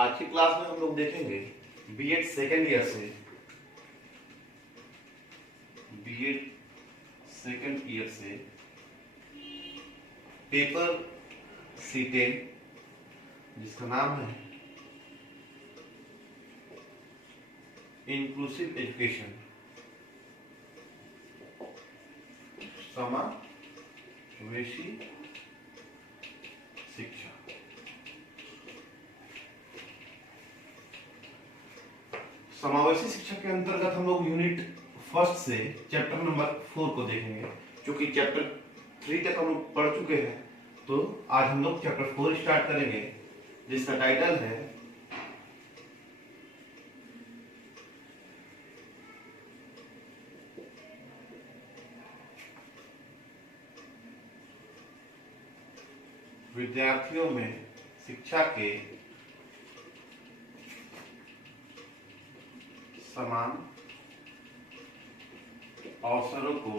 आज की क्लास में हम लोग देखेंगे बीएड सेकेंड ईयर से पेपर C10 जिसका नाम है इंक्लूसिव एजुकेशन, समावेशी शिक्षा। समावेशी शिक्षा के अंतर्गत हम लोग यूनिट फर्स्ट से चैप्टर नंबर 4 को देखेंगे, क्योंकि चैप्टर 3 तक हम लोग पढ़ चुके हैं। तो आज हम लोग चैप्टर 4 स्टार्ट करेंगे, जिसका टाइटल है विद्यार्थियों में शिक्षा के समान अवसरों को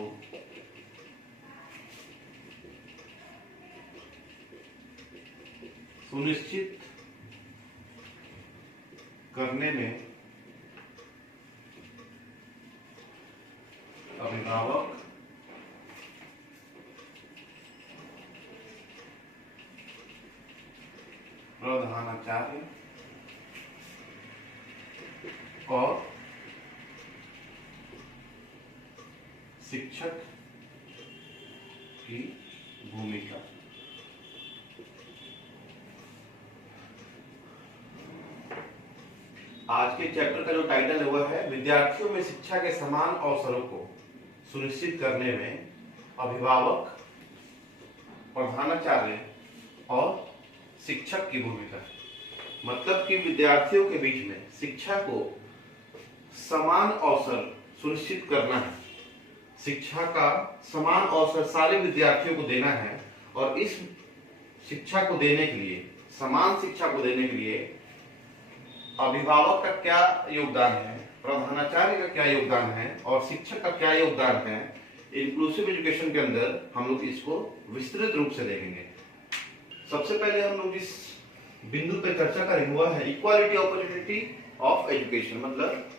सुनिश्चित करने में अभिभावक प्रधानाचार्य और शिक्षक की भूमिका। आज के चैप्टर का जो टाइटल है वह है विद्यार्थियों में शिक्षा के समान अवसरों को सुनिश्चित करने में अभिभावक, प्रधानाचार्य और शिक्षक की भूमिका। मतलब कि विद्यार्थियों के बीच में शिक्षा को समान अवसर सुनिश्चित करना है। शिक्षा का समान अवसर सारे विद्यार्थियों को देना है, और इस शिक्षा को देने के लिए, समान शिक्षा को देने के लिए अभिभावक का क्या योगदान है, प्रधानाचार्य का क्या योगदान है और शिक्षक का क्या योगदान है, इंक्लूसिव एजुकेशन के अंदर हम लोग इसको विस्तृत रूप से देखेंगे। सबसे पहले हम लोग जिस बिंदु पर चर्चा करेंगे वह है इक्वालिटी अपॉर्चुनिटी ऑफ एजुकेशन, मतलब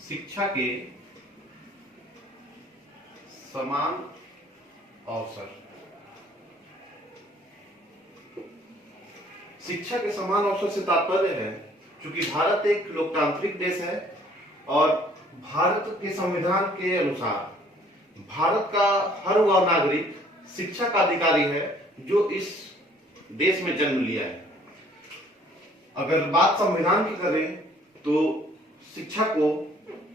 शिक्षा के समान अवसर। शिक्षा के समान अवसर से तात्पर्य है, क्योंकि भारत एक लोकतांत्रिक देश है और भारत के संविधान के अनुसार भारत का हर वह नागरिक शिक्षा का अधिकारी है जो इस देश में जन्म लिया है। अगर बात संविधान की करें तो शिक्षा को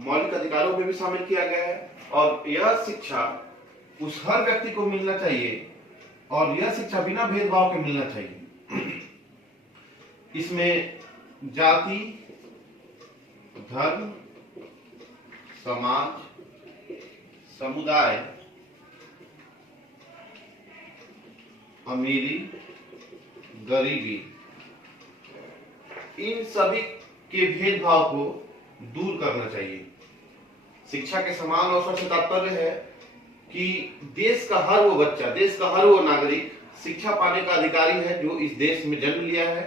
मौलिक अधिकारों में भी शामिल किया गया है, और यह शिक्षा उस हर व्यक्ति को मिलना चाहिए, और यह शिक्षा बिना भेदभाव के मिलना चाहिए। इसमें जाति, धर्म, समाज, समुदाय, अमीरी, गरीबी, इन सभी के भेदभाव को दूर करना चाहिए। शिक्षा के समान अवसर से तात्पर्य है कि देश का हर वो बच्चा, देश का हर वो नागरिक शिक्षा पाने का अधिकारी है जो इस देश में जन्म लिया है,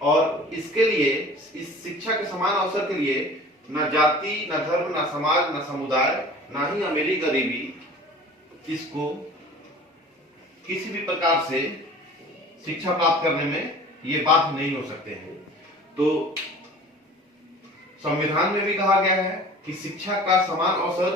और इसके लिए, इस शिक्षा के समान अवसर के लिए न जाति, न धर्म, न समाज, न समुदाय, न ही अमीरी गरीबी इसको किसी भी प्रकार से शिक्षा प्राप्त करने में ये बाध्य नहीं हो सकते हैं। तो संविधान में भी कहा गया है कि शिक्षा का समान अवसर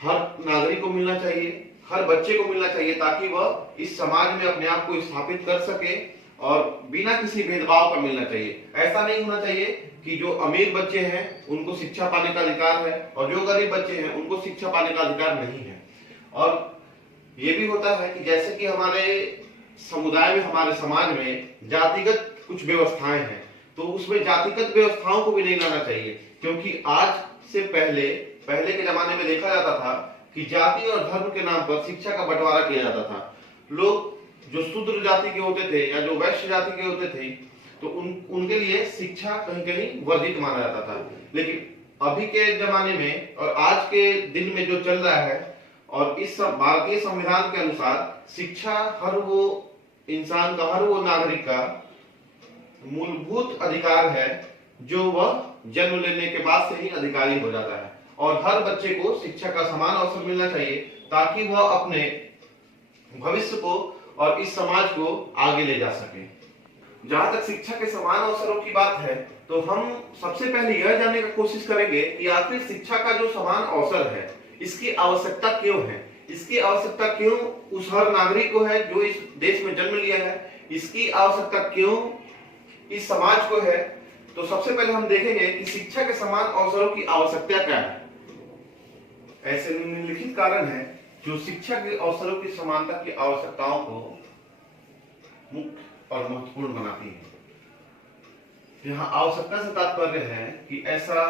हर नागरिक को मिलना चाहिए, हर बच्चे को मिलना चाहिए, ताकि वह इस समाज में अपने आप को स्थापित कर सके, और बिना किसी भेदभाव का मिलना चाहिए। ऐसा नहीं होना चाहिए कि जो अमीर बच्चे हैं उनको शिक्षा पाने का अधिकार है और जो गरीब बच्चे हैं उनको शिक्षा पाने का अधिकार नहीं है। और ये भी होता है कि जैसे कि हमारे समुदाय में, हमारे समाज में जातिगत कुछ व्यवस्थाएं हैं, तो उसमें जातिगत व्यवस्थाओं को भी नहीं लाना चाहिए, क्योंकि आज से पहले के जमाने में देखा जाता था कि जाति और धर्म के नाम पर शिक्षा का बंटवारा किया जाता था। लोग जो शूद्र जाति के होते थे या जो वैश्य जाति के होते थे, तो उनके लिए शिक्षा कहीं कहीं वर्जित माना जाता था। लेकिन अभी के जमाने में और आज के दिन में जो चल रहा है, और इस भारतीय संविधान के अनुसार शिक्षा हर वो इंसान का, हर वो नागरिक का मूलभूत अधिकार है जो वह जन्म लेने के बाद से ही अधिकारी हो जाता है। और हर बच्चे को शिक्षा का समान अवसर मिलना चाहिए ताकि वह अपने भविष्य को और इस समाज को आगे ले जा सके। जहां तक शिक्षा के समान अवसरों की बात है तो हम सबसे पहले यह जानने की कोशिश करेंगे कि आखिर शिक्षा का जो समान अवसर है इसकी आवश्यकता क्यों है। इसकी आवश्यकता क्यों उस हर नागरिक को है जो इस देश में जन्म लिया है, इसकी आवश्यकता क्यों इस समाज को है। तो सबसे पहले हम देखेंगे कि शिक्षा के समान अवसरों की आवश्यकता क्या है। ऐसे निम्नलिखित कारण है जो शिक्षा के अवसरों की समानता की आवश्यकताओं को मुख्य और महत्वपूर्ण बनाती है। यहाँ आवश्यकता से तात्पर्य है कि ऐसा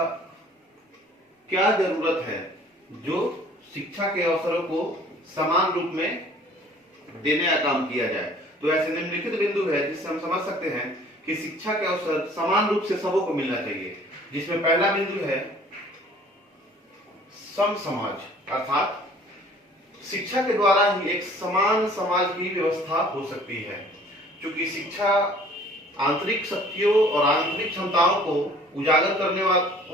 क्या जरूरत है जो शिक्षा के अवसरों को समान रूप में देने का काम किया जाए। तो ऐसे निम्नलिखित बिंदु है जिससे हम समझ सकते हैं कि शिक्षा के अवसर समान रूप से सबों को मिलना चाहिए। जिसमें पहला बिंदु है सम समाज, अर्थात शिक्षा के द्वारा ही एक समान समाज की व्यवस्था हो सकती है। क्योंकि शिक्षा आंतरिक शक्तियों और आंतरिक क्षमताओं को उजागर करने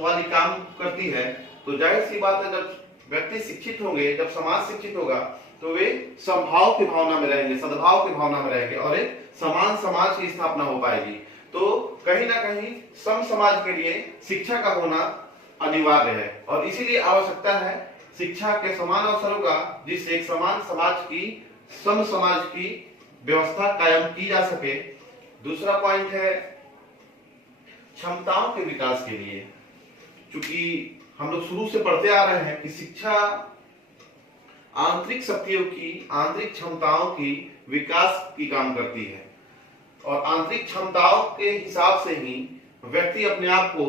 वाली काम करती है। तो जाहिर सी बात है, जब व्यक्ति शिक्षित होंगे, जब समाज शिक्षित होगा तो वे समभाव की भावना में रहेंगे, सद्भाव की भावना में रहेंगे और एक समान समाज की स्थापना हो पाएगी। तो कहीं ना कहीं सम समाज के लिए शिक्षा का होना अनिवार्य है और इसीलिए आवश्यकता है शिक्षा के समान अवसरों का, जिससे एक समान समाज की, सम समाज की व्यवस्था कायम की जा सके। दूसरा पॉइंट है क्षमताओं के विकास के लिए। क्योंकि हम लोग शुरू से पढ़ते आ रहे हैं कि शिक्षा आंतरिक शक्तियों की, आंतरिक क्षमताओं की विकास की काम करती है और आंतरिक क्षमताओं के हिसाब से ही व्यक्ति अपने आप को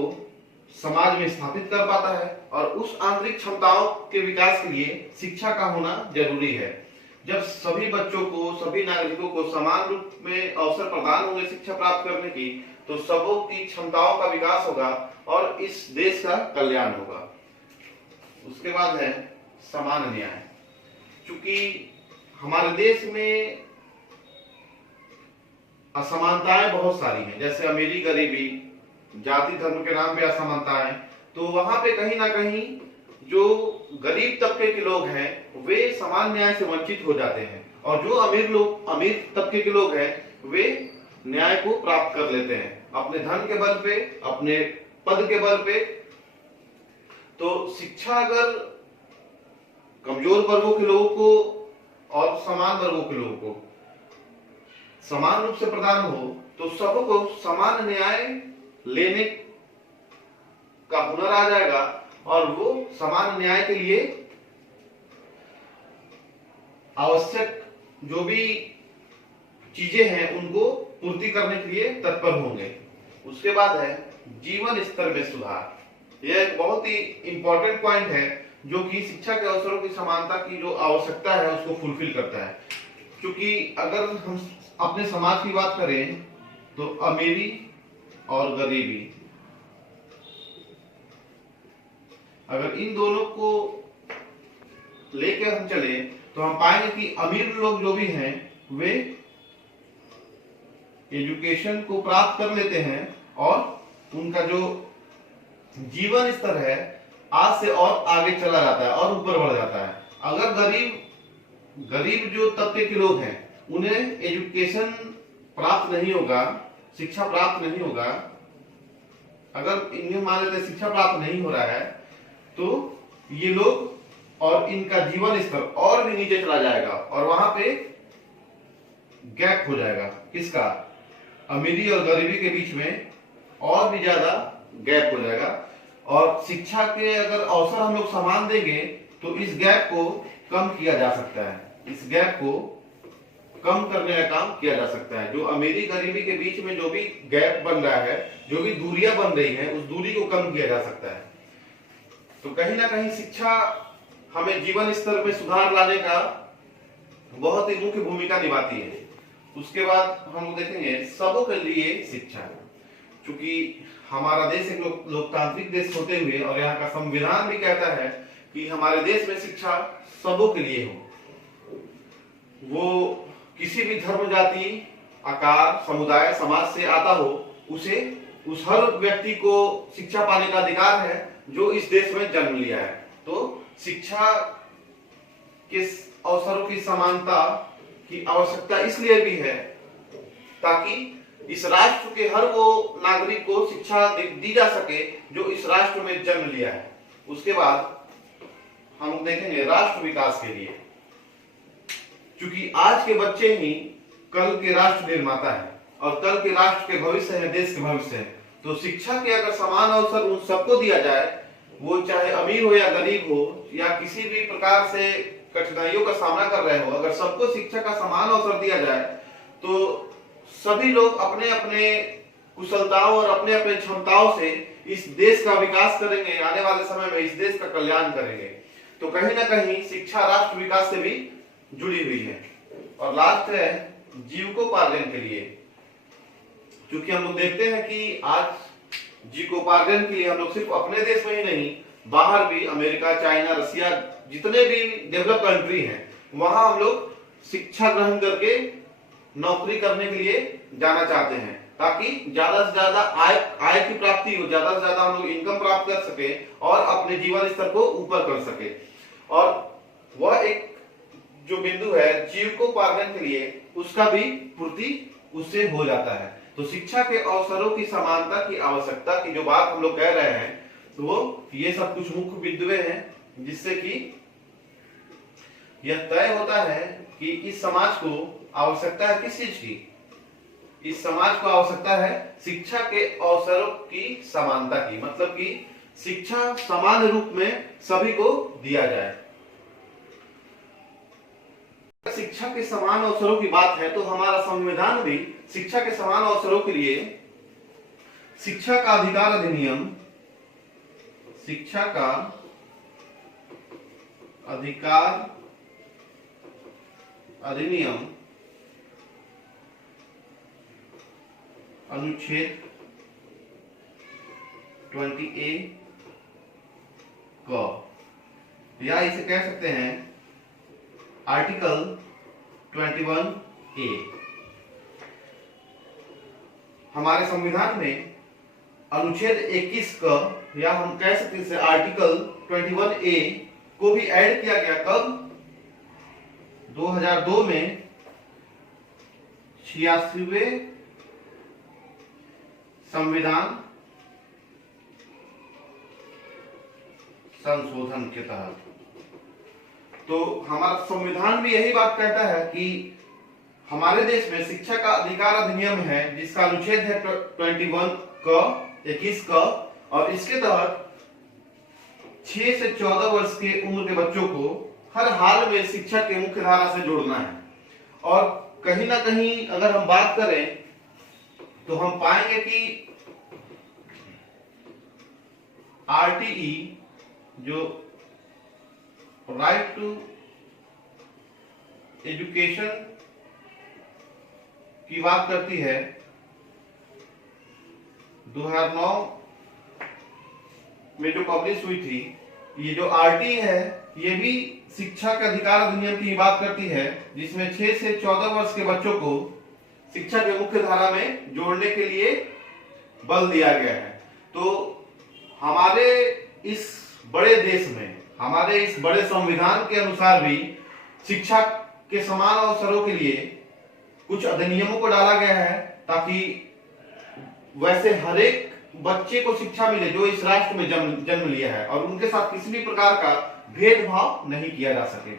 समाज में स्थापित कर पाता है और उस आंतरिक क्षमताओं के विकास के लिए शिक्षा का होना जरूरी है। जब सभी बच्चों को, सभी नागरिकों को समान रूप में अवसर प्रदान होंगे शिक्षा प्राप्त करने की, तो सबों की क्षमताओं का विकास होगा और इस देश का कल्याण होगा। उसके बाद है समान न्याय। क्योंकि हमारे देश में असमानताएं बहुत सारी हैं, जैसे अमीरी गरीबी, जाति धर्म के नाम पे असमानताएं। तो वहां पे कहीं ना कहीं जो गरीब तबके के लोग हैं वे समान न्याय से वंचित हो जाते हैं और जो अमीर तबके के लोग हैं वे न्याय को प्राप्त कर लेते हैं अपने धन के बल पे, अपने पद के बल पे। तो शिक्षा अगर कमजोर वर्गों के लोगों को और समान वर्गों के लोगों को समान रूप से प्रदान हो तो सबको समान न्याय लेने का हुनर आ जाएगा और वो समान न्याय के लिए आवश्यक जो भी चीजें हैं उनको पूर्ति करने के लिए तत्पर होंगे। उसके बाद है जीवन स्तर में सुधार। यह एक बहुत ही इंपॉर्टेंट पॉइंट है जो कि शिक्षा के अवसरों की समानता की जो आवश्यकता है उसको फुलफिल करता है। क्योंकि अगर हम अपने समाज की बात करें तो अमीरी और गरीबी, अगर इन दोनों को लेकर हम चले तो हम पाएंगे कि अमीर लोग जो भी हैं वे एजुकेशन को प्राप्त कर लेते हैं और उनका जो जीवन स्तर है आज से और आगे चला जाता है और ऊपर बढ़ जाता है। अगर गरीब जो तबके के लोग हैं उन्हें एजुकेशन प्राप्त नहीं होगा, शिक्षा प्राप्त नहीं होगा, अगर इन्हें मान लेते शिक्षा प्राप्त नहीं हो रहा है तो ये लोग और इनका जीवन स्तर और भी नीचे चला जाएगा और वहां पे गैप हो जाएगा। किसका? अमीरी और गरीबी के बीच में और भी ज्यादा गैप हो जाएगा। और शिक्षा के अगर अवसर हम लोग समान देंगे तो इस गैप को कम किया जा सकता है, इस गैप को कम करने का काम किया जा सकता है। जो अमीरी गरीबी के बीच में जो भी गैप बन रहा है, जो भी दूरियां बन रही हैं, उस दूरी को कम किया जा सकता है। तो कहीं ना कहीं शिक्षा हमें जीवन स्तर में सुधार लाने का बहुत ही मुख्य भूमिका निभाती है। उसके बाद हम देखेंगे सबों के लिए शिक्षा। क्योंकि हमारा देश एक लोकतांत्रिक देश होते हुए और यहाँ का संविधान भी कहता है कि हमारे देश में शिक्षा सबों के लिए हो। वो किसी भी धर्म, जाति, आकार, समुदाय, समाज से आता हो, उसे उस हर व्यक्ति को शिक्षा पाने का अधिकार है जो इस देश में जन्म लिया है। तो शिक्षा के अवसरों की समानता की आवश्यकता इसलिए भी है ताकि इस राष्ट्र के हर वो नागरिक को शिक्षा दी जा सके जो इस राष्ट्र में जन्म लिया है। उसके बाद हम देखेंगे राष्ट्र विकास के लिए, क्योंकि आज के बच्चे ही कल के राष्ट्र निर्माता है और कल के राष्ट्र के भविष्य है, देश के भविष्य है। तो शिक्षा के अगर समान अवसर उन सबको दिया जाए, वो चाहे अमीर हो या गरीब हो या किसी भी प्रकार से कठिनाइयों का सामना कर रहे हो, अगर सबको शिक्षा का समान अवसर दिया जाए तो सभी लोग अपने अपने कुशलताओं और अपने अपने क्षमताओं से इस देश का विकास करेंगे, आने वाले समय में इस देश का कल्याण करेंगे। तो कहीं ना कहीं शिक्षा राष्ट्र विकास से भी जुड़ी हुई है। और लास्ट है जीविकोपार्जन के लिए, क्योंकि हम लोग देखते हैं कि आज जीविकोपार्जन के लिए हम लोग सिर्फ अपने देश में ही नहीं, बाहर भी अमेरिका, चाइना, रसिया, जितने भी डेवलप कंट्री हैं, वहां हम लोग शिक्षा ग्रहण करके नौकरी करने के लिए जाना चाहते हैं ताकि ज्यादा से ज्यादा आय की प्राप्ति हो, ज्यादा से ज्यादा हम लोग इनकम प्राप्त कर सके और अपने जीवन स्तर को ऊपर कर सके। और वह एक जो बिंदु है जीविकोपार्जन के लिए, उसका भी पूर्ति उससे हो जाता है। तो शिक्षा के अवसरों की समानता की आवश्यकता की जो बात हम लोग कह रहे हैं, तो वो ये सब कुछ मुख्य बिंदुएं हैं जिससे कि यह तय होता है कि इस समाज को आवश्यकता है किस चीज की। इस समाज को आवश्यकता है शिक्षा के अवसरों की समानता की, मतलब कि शिक्षा समान रूप में सभी को दिया जाए। शिक्षा के समान अवसरों की बात है तो हमारा संविधान भी शिक्षा के समान अवसरों के लिए शिक्षा का अधिकार अधिनियम, शिक्षा का अधिकार अधिनियम अनुच्छेद 20A क, या इसे कह सकते हैं आर्टिकल 21A। हमारे संविधान में अनुच्छेद 21 का, या हम कह सकते हैं आर्टिकल 21A को भी ऐड किया गया। कब? 2002 में 86वें संविधान संशोधन के तहत। तो हमारा संविधान भी यही बात कहता है कि हमारे देश में शिक्षा का अधिकार अधिनियम है जिसका अनुच्छेद है 21 का, और इसके तहत 6 से 14 वर्ष के उम्र के बच्चों को हर हाल में शिक्षा के मुख्य धारा से जोड़ना है। और कहीं ना कहीं अगर हम बात करें तो हम पाएंगे कि आरटीई जो राइट टू एजुकेशन की बात करती है, 2009 में जो पब्लिश हुई थी, ये जो आरटीई है ये भी शिक्षा के अधिकार अधिनियम की बात करती है जिसमें 6 से 14 वर्ष के बच्चों को शिक्षा के मुख्य धारा में जोड़ने के लिए बल दिया गया है। तो हमारे इस बड़े देश में, हमारे इस बड़े संविधान के अनुसार भी शिक्षा के समान अवसरों के लिए कुछ अधिनियमों को डाला गया है ताकि वैसे हर एक बच्चे को शिक्षा मिले जो इस राष्ट्र में जन्म लिया है और उनके साथ किसी भी प्रकार का भेदभाव नहीं किया जा सके।